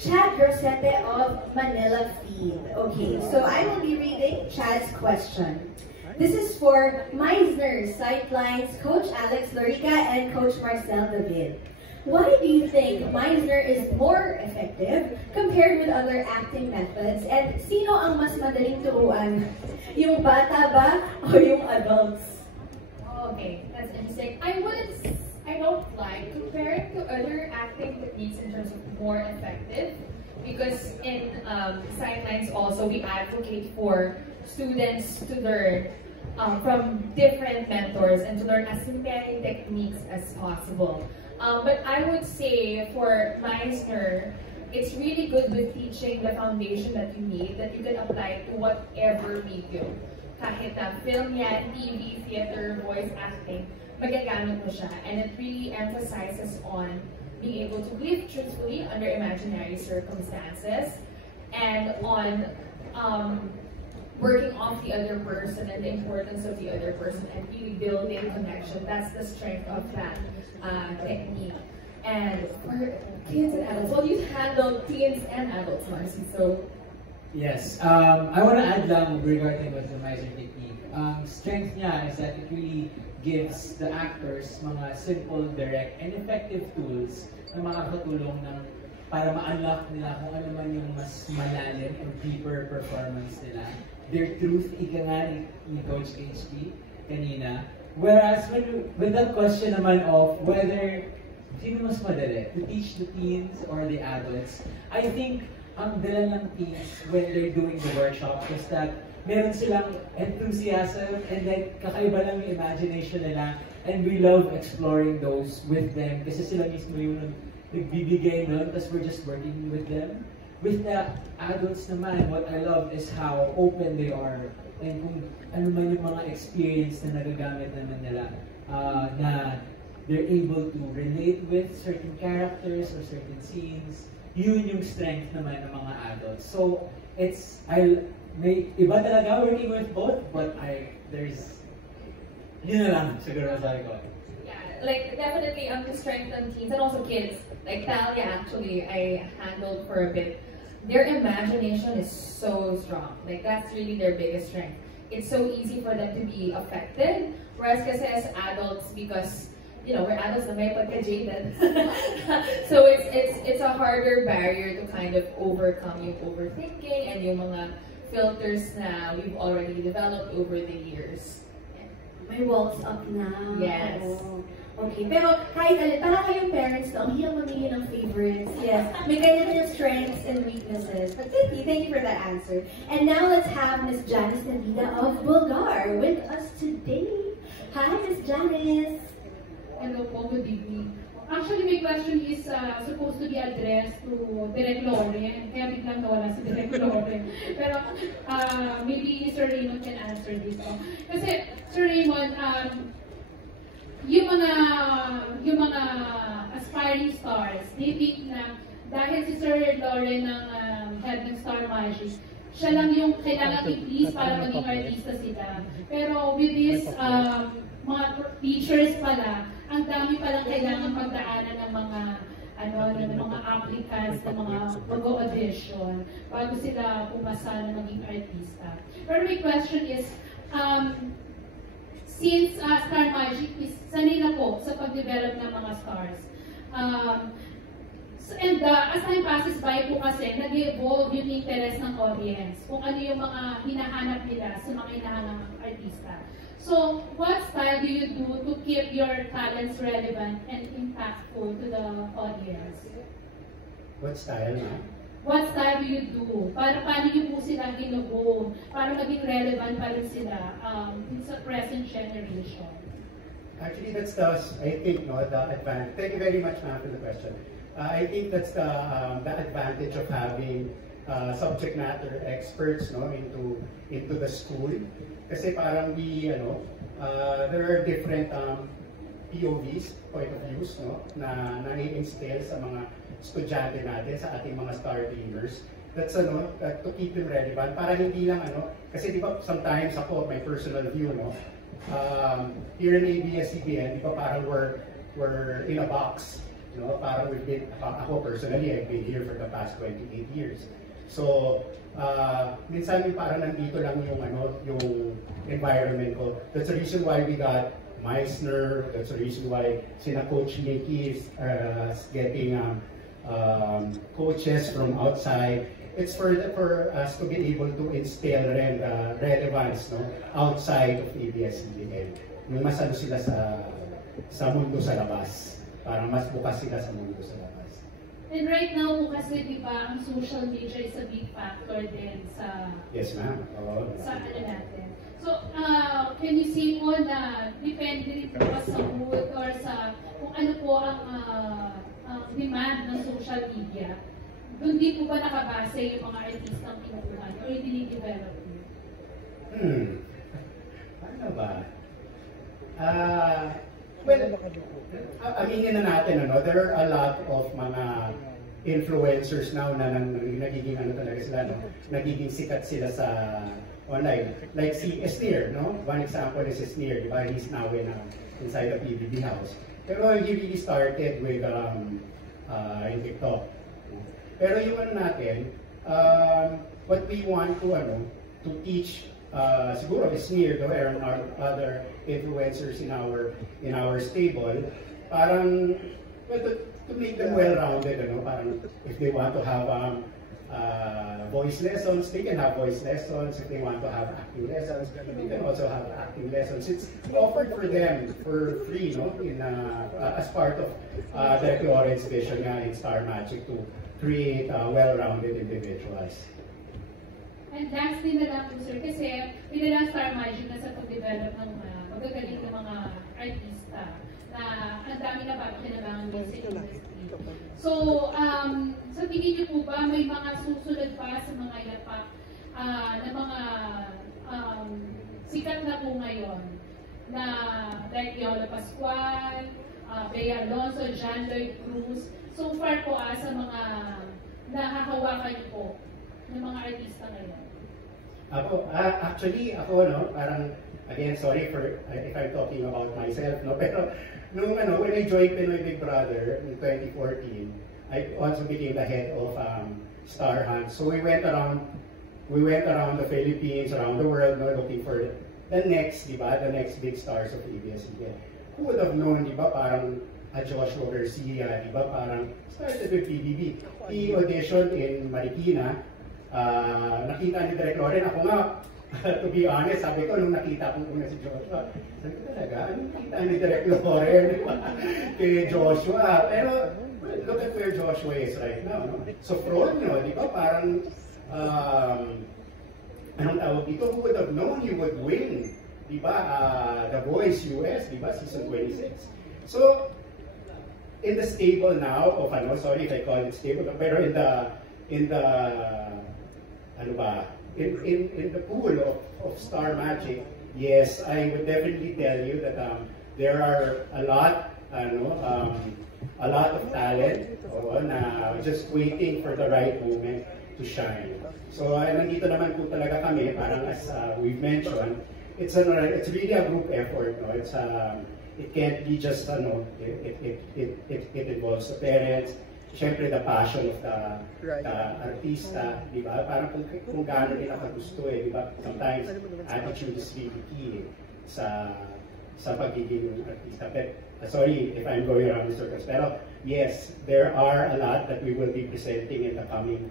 Chad Rosette of Manila Feed. Okay, so I will be reading Chad's question. This is for Meisner, Sightlines, Coach Alex Lorica, and Coach Marcel David. Why do you think Meisner is more effective compared with other acting methods? And sino ang mas madaling turuan? Yung bata ba o yung adults? Okay, that's interesting. I don't like comparing to other acting techniques in terms of more effective, because in Sightlines also we advocate for students to learn from different mentors and to learn as many techniques as possible. But I would say for Meisner, it's really good with teaching the foundation that you need, that you can apply to whatever medium. Kahit na film yan, TV, theater, voice acting, magagamit mo siya. And it really emphasizes on being able to live truthfully under imaginary circumstances, and on working off the other person and the importance of the other person and really building connection. That's the strength of that technique. And for kids and adults, well, you've handled teens and adults, Marcy, so. Yes, I want to add lang regarding with the Meisner technique. Strength niya is that it really gives the actors mga simple, direct, and effective tools na makakatulong para ma-unlock nila kung ano man yung mas malalim and deeper performance nila. Their truth, ika nga ni Coach HP kanina. Whereas with that question naman of whether sino mas madali, to teach the teens or the adults, I think ang dala ng teens when they're doing the workshop is that meron silang enthusiasm and then kakaiba lang yung imagination nila, and we love exploring those with them kasi sila mismo yung nagbibigay nun, tapos we're just working with them. With the adults naman, what I love is how open they are, and kung ano man yung mga experience na nagagamit naman nila, na they're able to relate with certain characters or certain scenes. Yun yung strength naman ng mga adults. So, may iba talaga working with both, but yun na lang siguro sabi ko. Yeah, like definitely the strength on teens and also kids. Like Talia, actually, I handled for a bit. Their imagination is so strong. Like that's really their biggest strength. It's so easy for them to be affected. Whereas kasi as adults, because you know, we're adults na may pagka-jaded. So it's a harder barrier to kind of overcome yung overthinking and yung mga filters na we've already developed over the years. May walls up na. Yes. Oh. Okay, pero kahit alin, parang kayong parents na, ang hirap mamili ng favorites. Yes, may kanya-kanyang strengths and weaknesses. But thank you for that answer. And now let's have Miss Janice Nandita of Bulgar with us today. Hi, Miss Janice. Hello po, good evening. Actually, my question is supposed to be addressed to Direk Lore, kaya biglang nawala si Direk Lore. Pero maybe Sir Raymond can answer this. Kasi, Sir Raymond, yung mga aspiring stars, they think na dahil si Sir Lore ng head ng Star Magic, siya lang yung kailangan i-please para maging artista sila. Pero with this, mga teachers pala, ang dami palang kailangan pagdaanan ng mga mga applicants, ng mga mag-audition bago sila pumasa na maging artista. Pero my question is, since Star Magic is sanay na po sa pag-develop ng mga stars, and as time passes by po kasi, nag-evolve yung interest ng audience, kung ano yung mga hinahanap nila sa mga hinahanap artista. So, what style do you do to keep your talents relevant and impactful to the audience? What style? What style do you do? Paano niyo po sila ginugo? Para maging relevant pa rin sila sa present generation? Actually, that's I think, the advantage. Thank you very much, ma'am, for the question. I think that's the advantage of having subject matter experts, into the school. Kasi parang there are different POVs, point of views, na nai-instill sa mga estudyante natin, sa ating mga star dreamers. That's to keep them relevant, para hindi lang kasi di ba sometimes ako, my personal view, here in ABS-CBN, di ba parang we're in a box. No? Parang ako personally, I've been here for the past 28 years. So, minsan yung parang nandito lang yung environment ko. That's the reason why we got Meissner. That's the reason why sina Coach Nicky is getting coaches from outside. It's for us to be able to instill rin relevance, no, outside of ABS-CBN. Yung mas ano sila sa mundo sa labas. Para mas bukas sila sa mundo sa labas. And right now, kasi di ba, ang social media is a big factor din sa... Yes, ma'am. Sa ano natin. So, can you say mo na depende rin po sa mood or sa kung ano po ang demand ng social media? Doon di po ba nakabase yung mga artistang kinukuha nyo or dinidevelop nyo? Ano ba? Well, aminin na natin, there are a lot of mga influencers now na nagiging ano talaga sila, no? Nagiging sikat sila sa online. Like si Esnir, no? One example is Esnir, di ba? He's now inside the PBB house. Pero he really started with in TikTok. Pero yung ano natin, what we want to teach siguro Esnir, and our other influencers in our stable, parang to make them well-rounded, parang if they want to have voice lessons, they can have voice lessons. If they want to have acting lessons, they can also have acting lessons. It's offered for them for free, no? As part of Direk Loren's vision in Star Magic to create well-rounded individuals. And lastly na lang po, sir, kasi pinala Star Magic na sa pag-develop ng magagaling ng mga artista na ang dami na papakinabangan din sa industry. So, sa tingin niyo po ba may mga susunod pa sa mga yapak na mga sikat na po ngayon na like Yola Pascual, Bea Alonso, John Lloyd Cruz, so far po sa mga nahahawakan niyo po ng mga artista ngayon? Actually, parang, again, sorry if I'm talking about myself, no? Pero, when I joined Pinoy Big Brother in 2014, I also became the head of Star Hunt. So we went around the Philippines, around the world, looking for the next, di ba? The next big stars of ABS-CBN. Who would have known, di ba? Parang Joshua Garcia, di ba? Parang started with PBB. He auditioned in Marikina. Nakita ni Direk Loren, ako nga, to be honest, sabi ko, nung nakita ko una si Joshua, sabi ko talaga, anong nakita ni Direk Loren kay Joshua? Pero, look at where Joshua is right now. No? So, fraud, di ba? Parang, anong tawag dito? Who would have known he would win? Di ba? The Voice US, di ba? Season 26. So, in the stable now of, sorry if I call it stable, pero in the pool of Star Magic, yes, I would definitely tell you that there are a lot of talent na just waiting for the right moment to shine. So nandito naman po talaga kami, parang as we've mentioned, it's really a group effort. No? It can't be just it involves the parents. Siyempre, the passion of the artista, di ba? Parang kung gaano nila kagusto di ba? Sometimes, attitude is really key sa pagiging artista. But, sorry if I'm going around in circles. Pero, yes, there are a lot that we will be presenting in the coming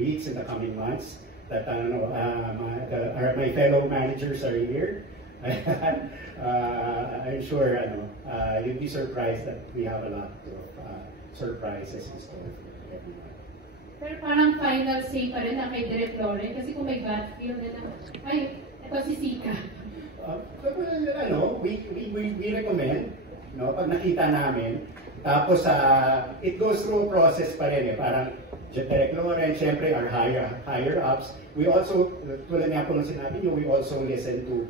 weeks, in the coming months. That, my fellow managers are here. I'm sure, you'll be surprised that we have a lot of surprises in store. Pero parang final say pa rin kay Direk Loren kasi kung may gut feel na ay, ito si Sika. We recommend, pag nakita namin, tapos it goes through a process pa rin parang Direk Loren, syempre our higher ups. We also, tulad nga po nung sinabi nyo, we also listen to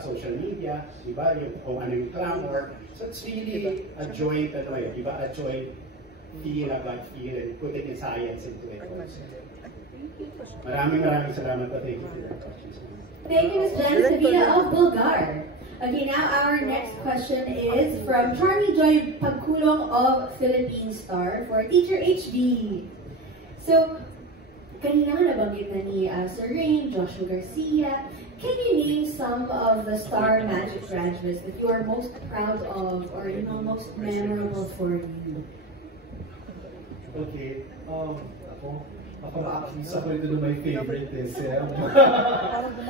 social media, di ba? Kung ano yung clamor. So it's really a joint, di ba? A joint feel, a gut feel, and putting in science into it. Maraming salamat po. Thank you for your questions. Thank you, Ms. Janice Sevilla of Bulgar. Okay, now our next question is from Charmy Joy Pagkulong of Philippine Star for Teacher HB. So, kanina nabanggit na ni Sir Rain, Joshua Garcia. Can you name some of the Star Magic graduates that you are most proud of or most memorable for you? Okay, ako actually sa kwento na my favorite is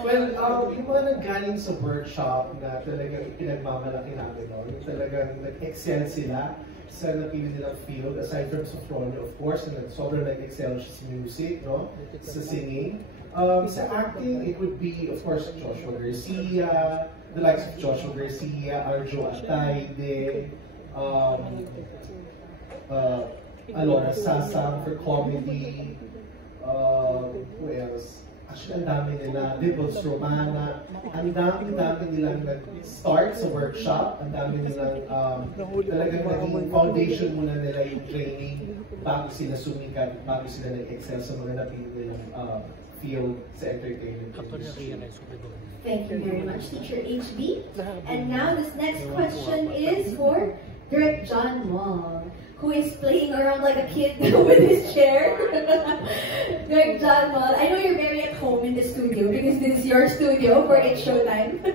well, yung mga nanggaling sa workshop na talagang pinagmamalaki namin, no? Yung talagang nag-excel sila sa napili nilang field, aside from sophronia, of course, na sobrang nag-excel siya sa music, no? Sa singing. Sa acting, it would be, of course, Joshua Garcia, the likes of Joshua Garcia, Arjo Atayde, Alora Sasam for comedy, who else? Actually, ang dami nila, Dimples Romana, ang dami nilang nag-start sa workshop, ang dami nilang talagang naging foundation muna nila yung training bago sila sumikat, bago sila nag-excel sa mga napili nilang field sa entertainment industry. Thank you very much, Teacher HB. And now this next question is for Direct John Wong, who is playing around like a kid with his chair. Direct John Wong, I know you're very at home in the studio because this is your studio for It's Showtime. But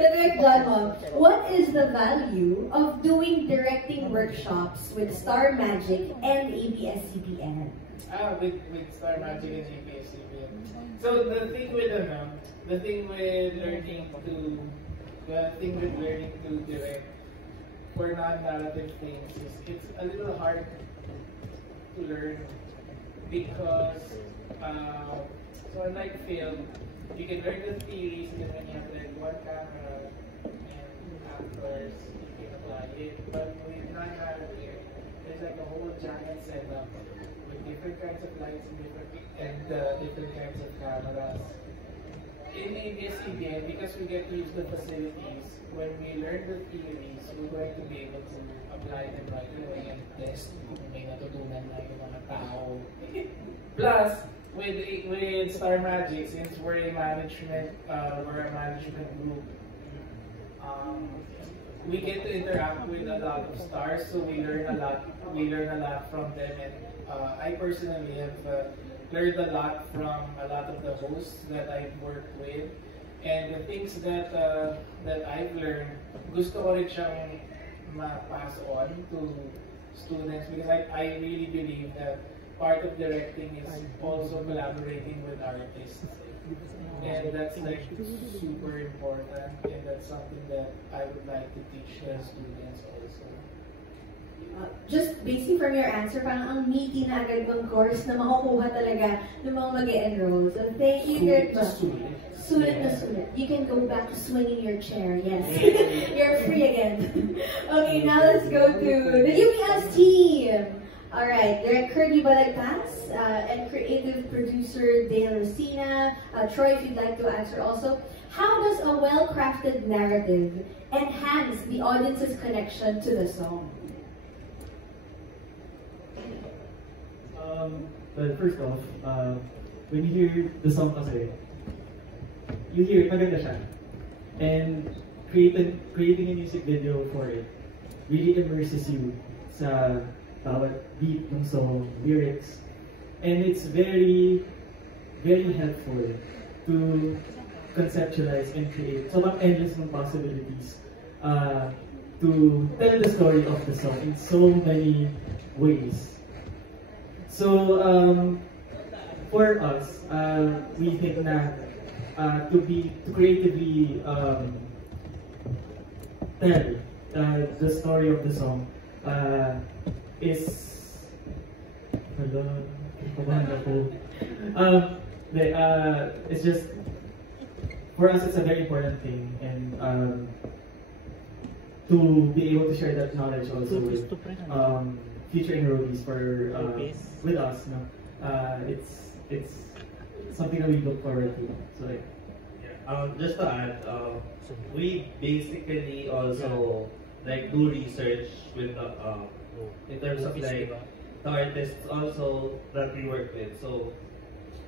Direct John Wong, what is the value of doing directing workshops with Star Magic and ABS-CBN? With Star Magic and ABS-CBN. So the thing with learning to direct for non-narrative things is it's a little hard to learn because so unlike film, you can learn the theories and when you have like one camera and actors, you can apply it. But with non-narrative, there's like a whole giant setup with different kinds of lights and different kinds of cameras. In ABS-CBN, because we get to use the facilities, when we learn the theories, we're going to be able to apply them right away and test kung may natutunan na yung mga tao. Plus, with Star Magic, since we're a management group, we get to interact with a lot of stars, so we learn a lot. We learn a lot from them, and I personally have learned a lot from a lot of the hosts that I've worked with, and the things that I've learned, gusto ko rin siyang ma-pass on to students because I really believe that part of directing is also collaborating with artists, and that's like super important, and that's something that I would like to teach the students also. Just basing from your answer, parang ang meaty na agad ng course na makukuha talaga ng mga mag-e-enroll. So thank you, Direct John. Sulit na sulit. You can go back to swinging your chair, yes. You're free again. Okay, now let's go to the UBS team. Alright, Direct Kirby Balagtas and creative producer Dale Racina. Troy, if you'd like to answer also. How does a well-crafted narrative enhance the audience's connection to the song? Well, first off, when you hear the song kasi, you hear it, maganda siya. And creating a music video for it really immerses you sa bawat beat ng song, lyrics. And it's very, very helpful to conceptualize and create. So, endless ng possibilities to tell the story of the song in so many ways. So, for us, we think na to creatively tell the story of the song is it's just for us it's a very important thing, and to be able to share that knowledge also with future enrollees for with us, no? It's something that we look forward to. So like, just to add, we basically also like do research with the in terms of like the artists also that we work with. So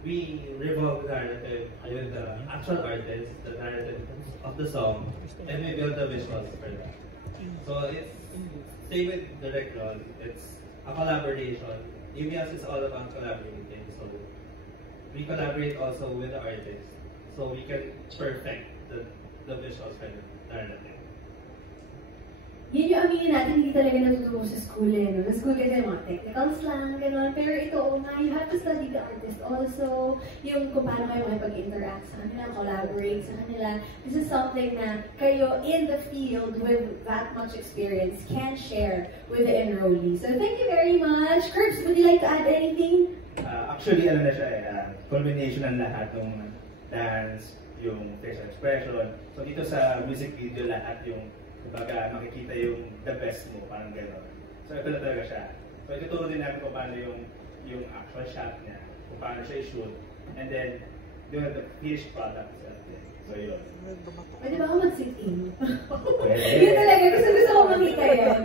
we revolve the narrative with the actual artist, the narrative of the song, and we build the visuals for that. So it's same with Direct Roll. It's a collaboration. EBS is all about collaborating. So we collaborate also with the artist, so we can perfect the visuals for the narrative. Yun yung aminin natin, hindi talaga natuturo sa school eh. No? Sa school kasi mga technicals lang, gano'n. Pero ito, you have to study the artist also. Yung kung paano kayo makipag-interact sa kanila, collaborate sa kanila. This is something na kayo in the field with that much experience can share with the enrollees. So thank you very much. Curbs, would you like to add anything? Actually, ano na siya, culmination ng lahat ng dance, yung facial expression. So dito sa music video, lahat yung kumbaga makikita yung the best mo, parang gano'n. So ito na talaga siya. So ituturo din namin kung paano yung actual shot niya, kung paano siya i-shoot, and then yung the finished product itself. So yun. Pwede ba ako mag-sit-in? Yun talaga, gusto ko makita yan.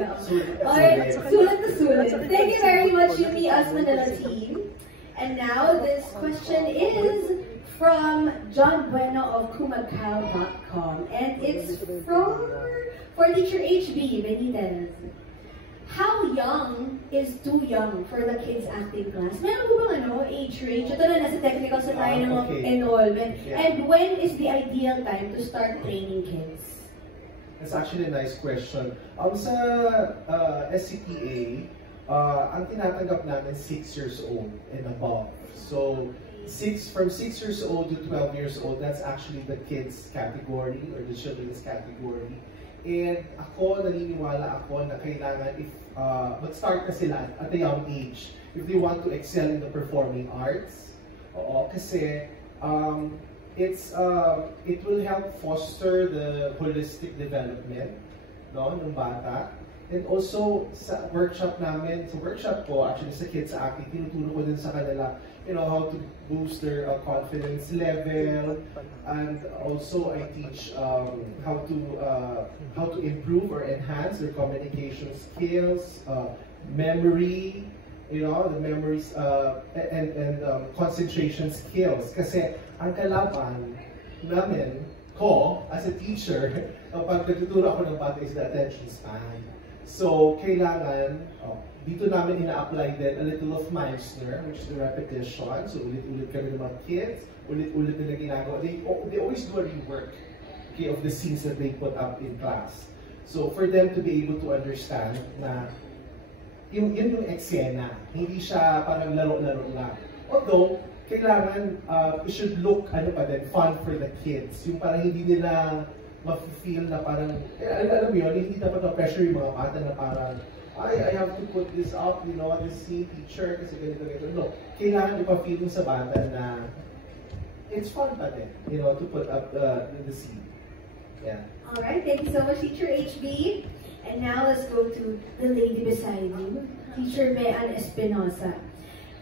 Alright, sulat na sulat. Thank you very much, Yumi Manila team. And now, this question is from John Bueno of kumagkao.com, and it's for teacher HB Benitez. How young is too young for the kids acting class? Meron po bang age range? Ito na nasa technical sa tayo ng enrollment. Yeah. And when is the ideal time to start training kids? That's actually a nice question. Sa SCPA, ang tinatanggap natin 6 years old and above. So, from 6 years old to 12 years old, that's actually the kids category or the children's category. And naniniwala ako na kailangan if mag-start na sila at a young age if they want to excel in the performing arts. Kasi it will help foster the holistic development ng bata. And also, sa workshop ko, actually sa kids acting, tinuturo ko din sa kanila, how to boost their confidence level, and also I teach how to improve or enhance their communication skills, memory, the memories, and concentration skills. Kasi ang kalaban namin, as a teacher, pag nagtuturo ako ng bata is the attention span. So, kailangan, dito namin ina-apply din a little of Meissner, which is the repetition. So, ulit-ulit kami ng mga kids, ulit-ulit nila ginagawa. They always do a rework, of the scenes that they put up in class. So, for them to be able to understand na yun yung eksena, hindi siya parang laro-laro lang. Although, kailangan, it should look, fun for the kids. Yung parang hindi nila ma-feel na parang, alam mo yun, hindi dapat na-pressure yung mga bata na parang, I have to put this up, this scene, teacher, kasi ganito. No, kailangan ipa-feel mo sa bata na it's fun pa din, to put up the scene. Yeah. Alright, thank you so much, Teacher HB. And now let's go to the lady beside you, Teacher Mean Espinosa.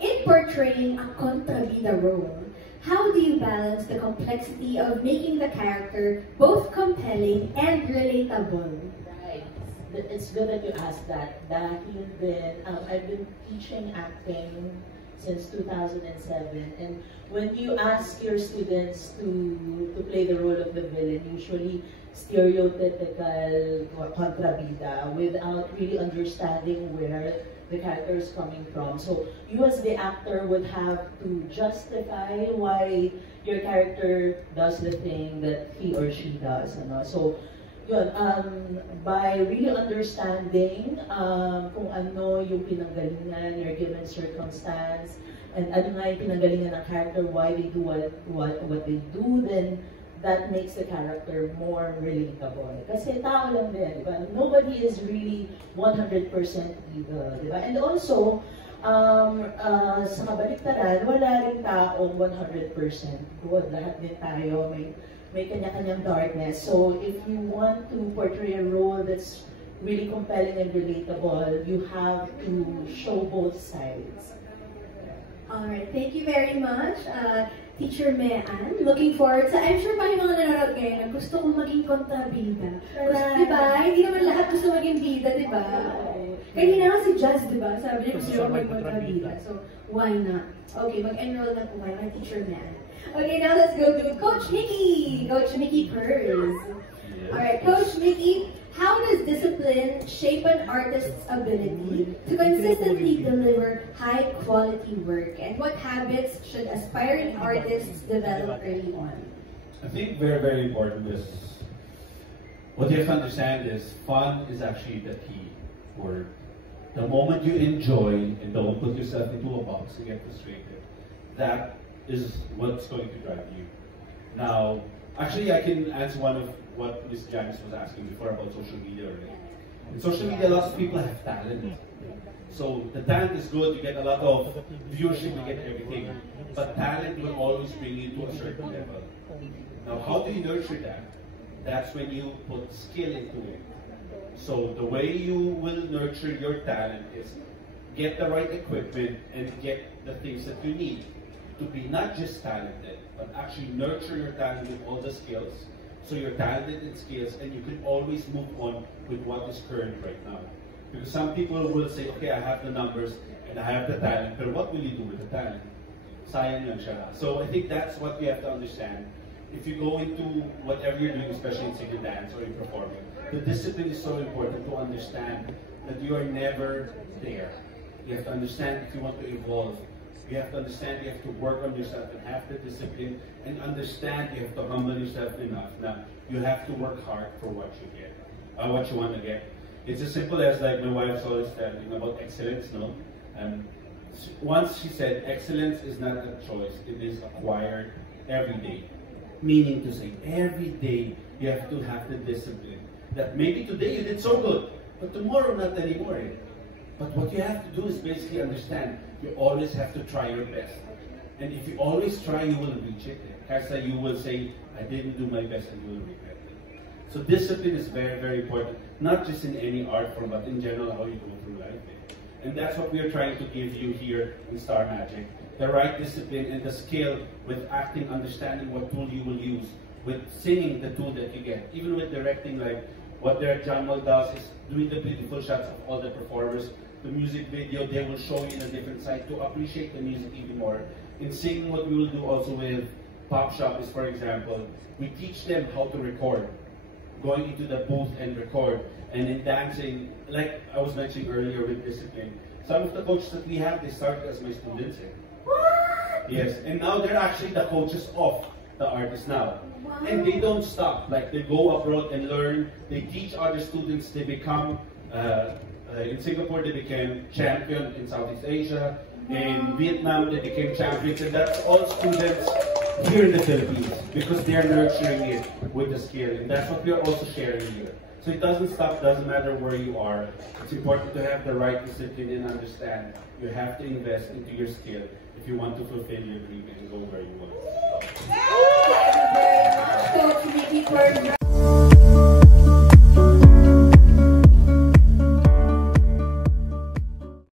In portraying a kontrabida role, how do you balance the complexity of making the character both compelling and relatable? Right. It's good that you asked that. I've been teaching acting since 2007, and when you ask your students to play the role of the villain, usually stereotypical or kontrabida without really understanding where the character is coming from. So you as the actor would have to justify why your character does the thing that he or she does. So yun, by really understanding kung ano yung pinanggalingan, your given circumstance, and ano nga yung pinanggalingan ng character, why they do what they do, then that makes the character more relatable. Kasi tao lang din, diba? Nobody is really 100% evil, diba? And also, sa kabaliktaran, wala rin taong 100% good. Lahat din tayo may kanya-kanyang darkness. So, if you want to portray a role that's really compelling and relatable, you have to show both sides. Alright, thank you very much. Teacher Mean, looking forward sa, I'm sure pa yung mga nanonood ngayon na gusto kong maging kontrabida. Diba? Hindi naman lahat gusto maging bida, diba? Kanina nga si Jazz, di ba? Sabi niya gusto niya magkontrabida. So, why not? Okay, mag-enroll na po kayo. My teacher man. Okay, now let's go to Coach Mickey. Coach Mickey Purrs. Alright, Coach Mickey, how does discipline shape an artist's ability to consistently deliver high-quality work? And what habits should aspiring artists develop early on? I think very, very important is, what you have to understand is, fun is actually the key word. The moment you enjoy and don't put yourself into a box and get frustrated, that is what's going to drive you. Now, actually I can answer one of what Ms. Janice was asking before about social media already. In social media, lots of people have talent. So the talent is good, you get a lot of viewership, you get everything. But talent will always bring you to a certain level. Now, how do you nurture that? That's when you put skill into it. So the way you will nurture your talent is get the right equipment and get the things that you need to be not just talented, but actually nurture your talent with all the skills. So you're talented in skills and you can always move on with what is current right now. Because some people will say, okay, I have the numbers and I have the talent, but what will you do with the talent? Sayang lang siya. So I think that's what you have to understand. If you go into whatever you're doing, especially in singing, dance, or in performing, the discipline is so important to understand that you are never there. You have to understand if you want to evolve. You have to understand you have to work on yourself and have the discipline and understand you have to humble yourself enough. Now, you have to work hard for what you get, what you want to get. It's as simple as like my wife's always telling about excellence, no? And once she said, excellence is not a choice, it is acquired every day. Meaning to say, every day you have to have the discipline. That maybe today you did so good, but tomorrow not anymore. But what you have to do is basically understand, you always have to try your best. And if you always try, you will reach it. Kasi you will say, I didn't do my best, and you will regret it. So discipline is very, very important, not just in any art form, but in general how you go through life. And that's what we are trying to give you here in Star Magic. The right discipline and the skill with acting, understanding what tool you will use, with singing the tool that you get, even with directing, like what Derek Jamal does is doing the beautiful shots of all the performers. The music video, they will show you in a different side to appreciate the music even more. In singing, what we will do also with Pop Shop is, for example, we teach them how to record, going into the booth and record. And in dancing, like I was mentioning earlier with discipline, some of the coaches that we have, they started as my students. Yes, and now they're actually the coaches of the artists now. Wow. And they don't stop, like they go abroad and learn, they teach other students, they become, in Singapore they became champion in Southeast Asia, in Vietnam they became champions, and that's all students here in the Philippines, because they're nurturing it with the skill, and that's what we're also sharing here. So it doesn't stop, doesn't matter where you are. It's important to have the right discipline and understand you have to invest into your skill if you want to fulfill your dream and go where you want. Thank you very much, Coach Mickey, for